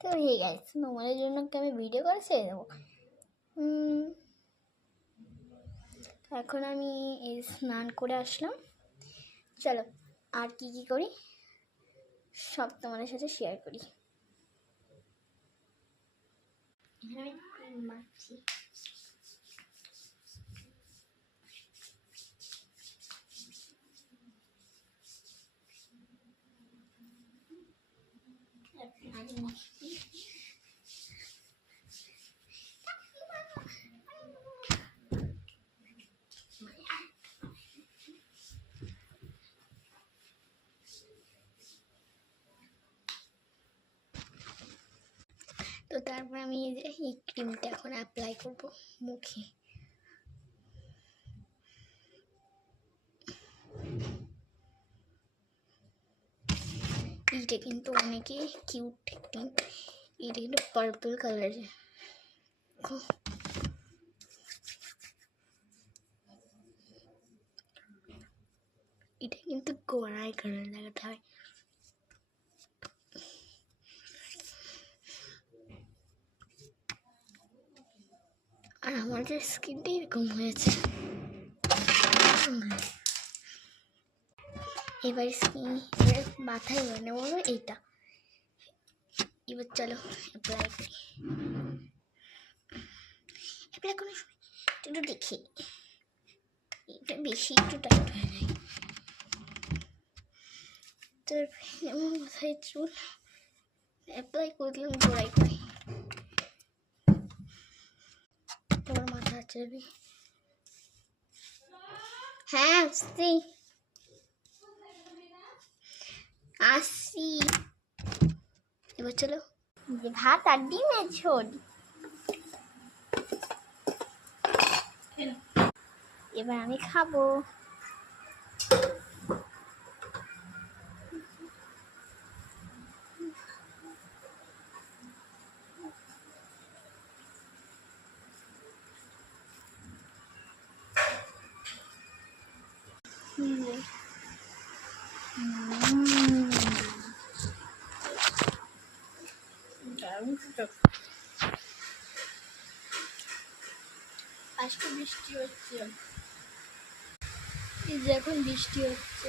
তো হয়ে গেছে, তোমাদের জন্য কি আমি ভিডিও করে ছেড়ে দেবো? এখন আমি এই স্নান করে আসলাম। চলো আর কি কি করি সব তোমাদের সাথে শেয়ার করি। এখানে আমি ক্রিম মাখছি। তো তারপর আমি এই ক্রিমটা এখন অ্যাপ্লাই করব মুখে। এটা কিন্তু অনেকে কিউট ক্রিম, এটা কিন্তু পার্পল কালারের। এটা কিন্তু গোড়ায় কালার লাগাতে হয়। আর আমাদের স্কিনটা এরকম হয়েছে। এবার মাথায় মানে বলো এইটা। এবার চলো অ্যাপ্লাই করি। অ্যাপ্লাই করার সময় একটু দেখি এটা বেশি একটু টাইট হয়ে যায়। তারপরে আমার মাথায় চুল অ্যাপ্লাই করে দিলাম গোড়ায় করে। তোমার মাথা চলবে। হ্যাঁ আসছি আসছি। এবার চলো যে ভাত আর ডিমের ঝোল। এবার আমি খাবো। আজকে বৃষ্টি হচ্ছে, এই যে এখন বৃষ্টি হচ্ছে।